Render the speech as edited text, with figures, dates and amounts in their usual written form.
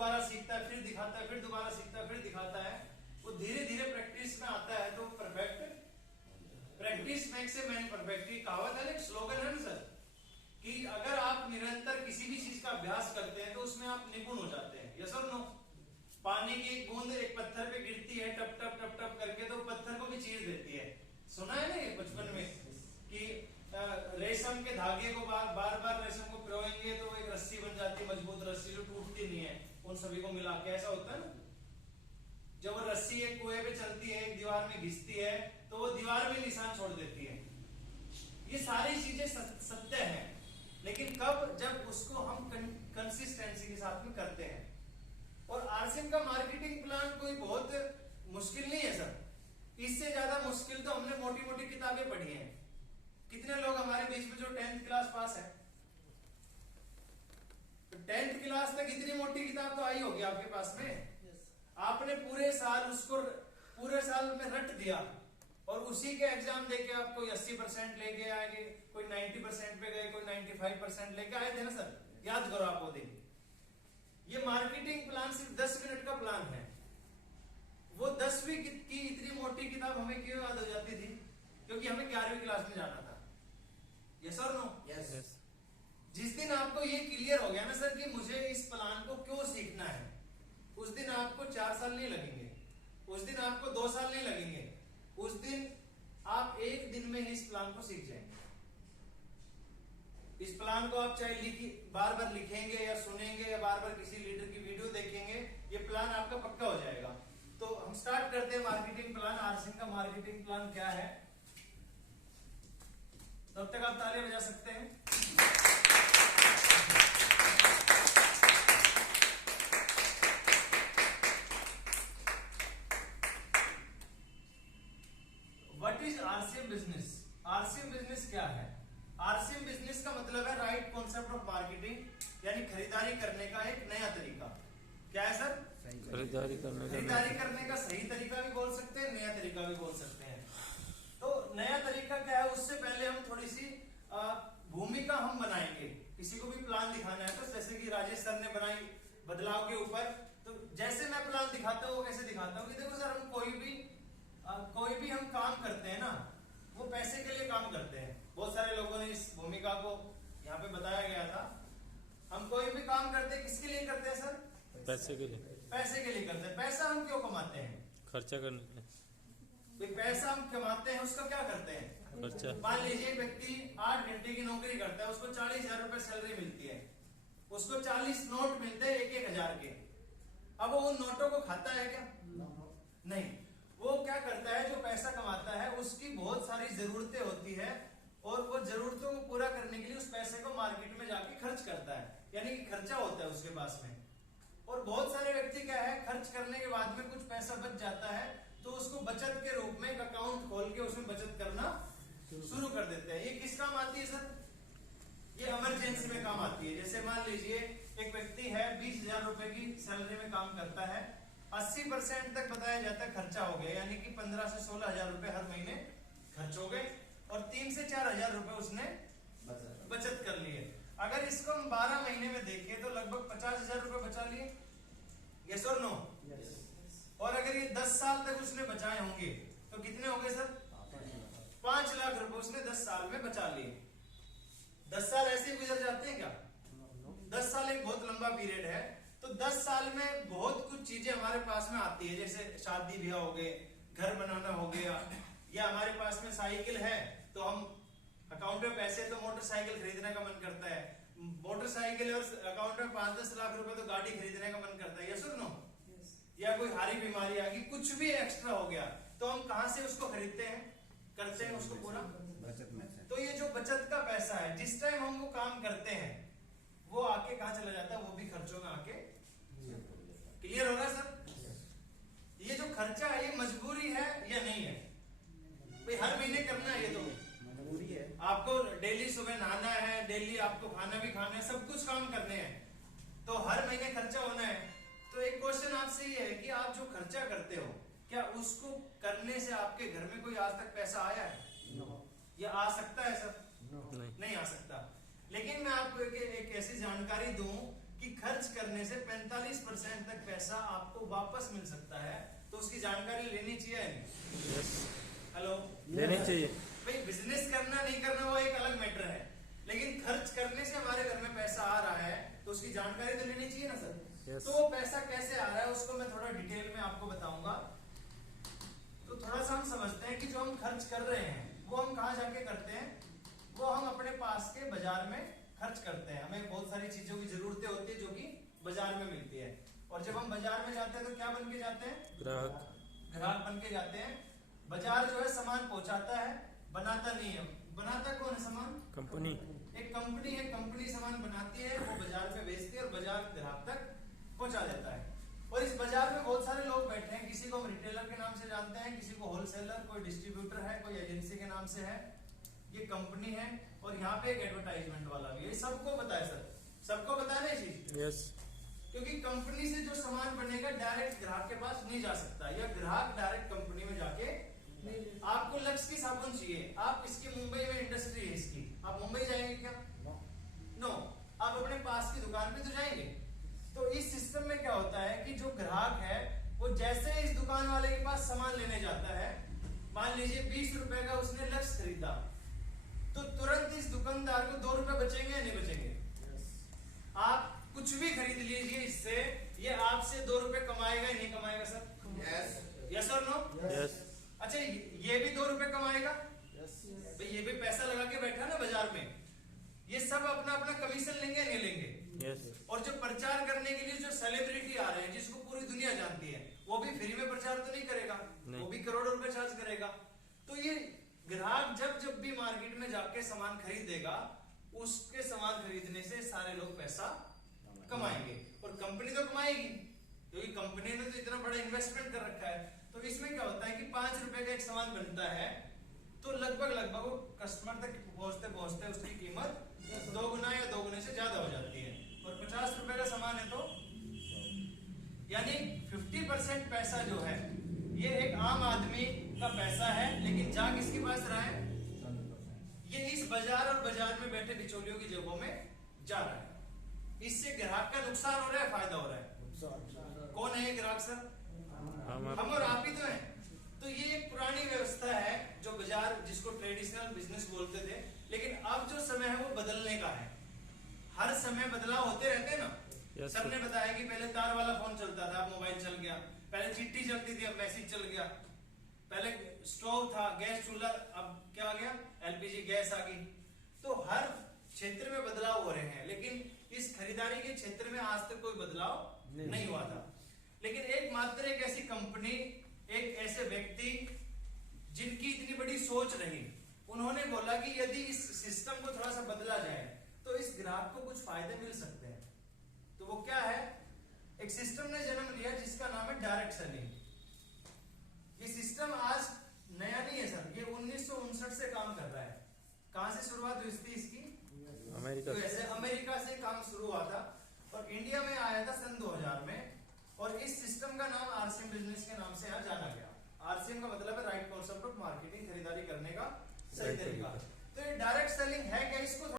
दोबारा सीखता है, फिर दिखाता है, फिर दोबारा सीखता है, फिर दिखाता है, वो धीरे धीरे प्रैक्टिस में आता है तो perfect. Practice makes a man perfect की कहावत है ना, एक स्लोगन है ना सर, कि अगर आप निरंतर किसी भी चीज का अभ्यास करते हैं तो उसमें आप निपुण हो जाते हैं। यस और नो? पानी की एक बूंद एक पत्थर पे गिरती है टप टप टप टप करके, तो पत्थर को भी चीर देती है। सुना है ना ये बचपन में कि रेशम के धागे को बार बार रेशम को पिरोएंगे तो एक रस्सी बन जाती है, मजबूत रस्सी जो टूटती नहीं है। उन सभी को मिला के ऐसा होता है ना, जब वो रस्सी एक कुएं पे चलती है, एक दीवार में घिसती है, तो वो दीवार में निशान छोड़ देती है। ये सारी चीजें सत्य है, लेकिन कब? जब उसको हम कंसिस्टेंसी के साथ में करते हैं। और आरसीएम का मार्केटिंग प्लान कोई बहुत मुश्किल नहीं है सर, इससे ज्यादा मुश्किल तो हमने मोटी मोटी किताबें पढ़ी हैं। कितने लोग हमारे बीच में जो 10th क्लास पास है, तो 10th क्लास तक इतनी मोटी किताब तो आई होगी आपके पास में। आपने पूरे साल उसको पूरे साल में रट दिया और उसी के एग्जाम देके आप कोई 80% लेके आएंगे, कोई 90% पे गए, कोई 95% लेके आए थे ना सर, याद करो आप वो दिन। ये मार्केटिंग प्लान सिर्फ 10 मिनट का प्लान है। वो 10वीं की इतनी मोटी किताब हमें क्यों याद हो जाती थी? क्योंकि हमें 11वीं क्लास में जाना था। यस और नो? यस। जिस दिन आपको ये क्लियर हो गया ना सर कि मुझे इस प्लान को क्यों सीखना है, उस दिन आपको 4 साल नहीं लगेंगे, उस दिन आपको 2 साल नहीं लगेंगे, उस दिन आप 1 दिन में ही इस प्लान को सीख जाएंगे। इस प्लान को आप चाहे बार बार लिखेंगे या सुनेंगे या बार बार किसी लीडर की वीडियो देखेंगे, ये प्लान आपका पक्का हो जाएगा। तो हम स्टार्ट करते हैं मार्केटिंग प्लान। आरसीएम का मार्केटिंग प्लान क्या है? तब तक आप तालियां बजा सकते हैं। What is RCM business? RCM business क्या है? आरसीएम बिजनेस का मतलब है राइट कॉन्सेप्ट ऑफ मार्केटिंग, यानी खरीदारी करने का एक नया तरीका। क्या है सर? खरीदारी करने का सही तरीका भी बोल सकते हैं, नया तरीका भी बोल सकते हैं। तो नया तरीका क्या है, उससे पहले हम थोड़ी सी भूमिका हम बनाएंगे। किसी को भी प्लान दिखाना है तो जैसे कि राजेश सर ने बनाई बदलाव के ऊपर, तो जैसे मैं प्लान दिखाता हूँ वो कैसे दिखाता हूँ कि देखो सर, हम कोई भी हम काम करते हैं ना, वो पैसे के लिए काम करते हैं। बहुत सारे लोगों ने इस भूमिका को यहाँ पे बताया गया था। हम कोई भी काम करते हैं किसके लिए करते हैं सर? पैसे के लिए। पैसे के लिए करते हैं। पैसा हम क्यों कमाते हैं? खर्चा करने। पैसा हम कमाते हैं, उसका क्या करते हैं? खर्चा। मान लीजिए एक व्यक्ति 8 घंटे की नौकरी करता है, उसको 40,000 रुपए सैलरी मिलती है, उसको 40 नोट मिलते हैं 1,000 के। अब वो उन नोटों को खाता है क्या? नहीं। वो क्या करता है, जो पैसा कमाता है उसकी बहुत सारी जरूरतें होती है और वो जरूरतों को पूरा करने के लिए उस पैसे को मार्केट में जाके खर्च करता है, यानी कि खर्चा होता है उसके पास में। और बहुत सारे व्यक्ति क्या है, खर्च करने के बाद में कुछ पैसा बच जाता है तो उसको बचत के रूप में एक अकाउंट खोल के उसमें बचत करना शुरू कर देते हैं। ये किस काम आती है सर? ये इमरजेंसी में काम आती है। जैसे मान लीजिए एक व्यक्ति है 20,000 रुपए की सैलरी में काम करता है, 80% तक बताया जाता है खर्चा हो गया, यानी कि 15 से 16,000 रुपए हर महीने खर्च हो गए और 3 से 4,000 रुपए उसने बचत कर लिए। अगर इसको हम 12 महीने में देखें तो लगभग 50,000 रुपए बचा लिए। यस और नो? और अगर ये 10 साल तक उसने बचाए होंगे तो कितने हो गए सर? 5 लाख रुपए उसने 10 साल में बचा लिए। 10 साल ऐसे ही गुजर जाते हैं क्या? 10 साल एक बहुत लंबा पीरियड है। तो 10 साल में बहुत कुछ चीजें हमारे पास में आती है, जैसे शादी ब्याह हो गए, घर बनाना हो गया, या हमारे पास में साइकिल है तो हम अकाउंट में पैसे तो मोटरसाइकिल खरीदने का मन करता है, मोटरसाइकिल और अकाउंट में 5-10 लाख रुपए तो गाड़ी खरीदने का मन करता है। यस और नो? या कोई हारी बीमारी आ गई, कुछ भी एक्स्ट्रा हो गया तो हम कहां से उसको खरीदते हैं, करते हैं उसको पूरा बचत में से। तो ये जो बचत का पैसा है, जिस टाइम हम वो काम करते हैं वो आके कहां चला जाता है? वो भी खर्चों में आके क्लियर हो रहा है सर? ये जो खर्चा है ये मजबूरी है या नहीं है? भाई हर महीने करना है, ये तो मजबूरी है। आपको डेली सुबह नहाना है, डेली आपको खाना भी खाना है, सब कुछ काम करने हैं, तो हर महीने खर्चा होना है। तो एक क्वेश्चन आपसे ये है कि आप जो खर्चा करते हो, क्या उसको करने से आपके घर में कोई आज तक पैसा आया है? या आ सकता है सर? नहीं आ सकता। लेकिन मैं आपको एक ऐसी जानकारी दूं कि खर्च करने से 45% तक पैसा आपको वापस मिल सकता है, तो उसकी जानकारी लेनी चाहिए नहीं? यस, हेलो, लेनी चाहिए। भाई बिजनेस करना नहीं करना वो एक अलग मैटर है, लेकिन खर्च करने से हमारे घर में पैसा आ रहा है तो उसकी जानकारी तो लेनी चाहिए ना सर। Yes. तो वो पैसा कैसे आ रहा है उसको मैं थोड़ा डिटेल में आपको बताऊंगा। तो थोड़ा सा हम समझते हैं कि जो हम खर्च कर रहे हैं वो हम कहाँ जाके करते हैं, वो हम अपने पास के बाजार में खर्च करते हैं। हमें बहुत सारी चीजों की जरूरतें होती है जो कि बाजार में मिलती है, और जब हम बाजार में जाते हैं तो क्या बन के जाते हैं? ग्राहक। ग्राहक बन के जाते हैं। बाजार जो है सामान पहुंचाता है, बनाता नहीं है। बनाता कौन है सामान? कंपनी। एक कंपनी है, कंपनी सामान बनाती है, वो बाजार में बेचती है और बाजार ग्राहक तक पहुंचा देता है। और इस बाजार में बहुत सारे लोग बैठे हैं, किसी को हम रिटेलर के नाम से जानते हैं, किसी को होलसेलर, कोई डिस्ट्रीब्यूटर है, कोई एजेंसी के नाम से है। ये कंपनी है और यहाँ पे एक एडवर्टाइजमेंट वाला भी है। सबको पता है सर, सबको पता है ना ये चीज? यस। क्योंकि कंपनी से जो सामान बनेगा डायरेक्ट ग्राहक के पास नहीं जा सकता, या ग्राहक डायरेक्ट कंपनी में जाके आपको लक्स की साबुन चाहिए, आप इसकी मुंबई में इंडस्ट्री है इसकी, आप मुंबई जाएंगे क्या? नो, आप अपने पास की दुकान पे तो जाएंगे। तो इस सिस्टम में क्या होता है कि जो ग्राहक है वो जैसे इस दुकान वाले के पास सामान लेने जाता है, मान लीजिए 20 रुपए का उसने लक्स खरीदा, तो तुरंत इस दुकानदार को 2 रुपए बचेंगे या नहीं बचेंगे? आप कुछ भी खरीद लीजिए इससे, ये आपसे 2 रुपए कमाएगा या नहीं कमाएगा सर? यस और नो? यस। अच्छा, ये भी 2 रुपए कमाएगा? भाई ये भी पैसा लगा के बैठा ना बाजार में, ये सब अपना अपना कमीशन लेंगे या नहीं लेंगे? यस। और जो प्रचार करने के लिए जो सेलिब्रिटी आ रहे हैं जिसको पूरी दुनिया जानती है, वो भी फ्री में प्रचार तो नहीं करेगा, वो भी करोड़ों रुपए चार्ज करेगा। तो ये ग्राहक जब भी मार्केट में जाके सामान खरीदेगा, उसके सामान खरीदने से सारे लोग पैसा कमाएंगे, और कंपनी तो कमाएगी क्योंकि कंपनी ने तो इतना बड़ा इन्वेस्टमेंट कर रखा है। तो इसमें क्या होता है कि 5 रुपए का एक सामान बनता है, तो लगभग वो कस्टमर तक पहुंचते पहुंचते उसकी कीमत 2 गुना या 2 गुने से ज्यादा हो जाती है। और 50 रुपए का सामान है तो यानी 50% पैसा जो है ये एक आम आदमी का पैसा है, लेकिन जा किसके पास रहा है? ये इस बाजार और बाजार में बैठे बिचौलियों की जेबों में जा रहा है। इससे ग्राहक का नुकसान हो रहा है, फायदा हो रहा है? कौन है ये ग्राहक सर? हम और आप ही तो हैं। तो ये एक पुरानी व्यवस्था है जो बाजार, जिसको ट्रेडिशनल बिजनेस बोलते थे, लेकिन अब जो समय है वो बदलने का है। हर समय बदलाव होते रहते हैं ना। Yes, सर ने बताया कि पहले तार वाला फोन चलता था, अब मोबाइल चल गया, पहले चिट्ठी चलती थी, अब मैसेज चल गया, पहले स्टोव था, गैस चूल्हा, अब क्या आ गया? एलपीजी गैस आ गई। तो हर क्षेत्र में बदलाव हो रहे हैं, लेकिन इस खरीदारी के क्षेत्र में आज तक कोई बदलाव नहीं हुआ था। लेकिन एकमात्र एक ऐसी कंपनी, एक ऐसे व्यक्ति जिनकी इतनी बड़ी सोच रही, उन्होंने बोला कि यदि इस सिस्टम को थोड़ा सा बदला जाए तो इस ग्राहक को कुछ फायदे मिल सकते हैं। तो वो क्या है? एक सिस्टम ने जन्म लिया जिसका नाम है डायरेक्ट सेलिंग। ये सिस्टम आज नया नहीं है सर, ये 1959 से काम कर रहा है। कहां से शुरुआत हुई थी इसकी? अमेरिका। तो ऐसे अमेरिका से काम शुरू हुआ था और इंडिया में आया था सन 2000 में, और इस सिस्टम का नाम आरसीएम बिजनेस के नाम से यहाँ जाना गया। आरसीएम का मतलब है राइट कॉन्सेप्ट ऑफ मार्केटिंग, खरीदारी करने का सही तरीका। तो ये डायरेक्ट सेलिंग है क्या? इसको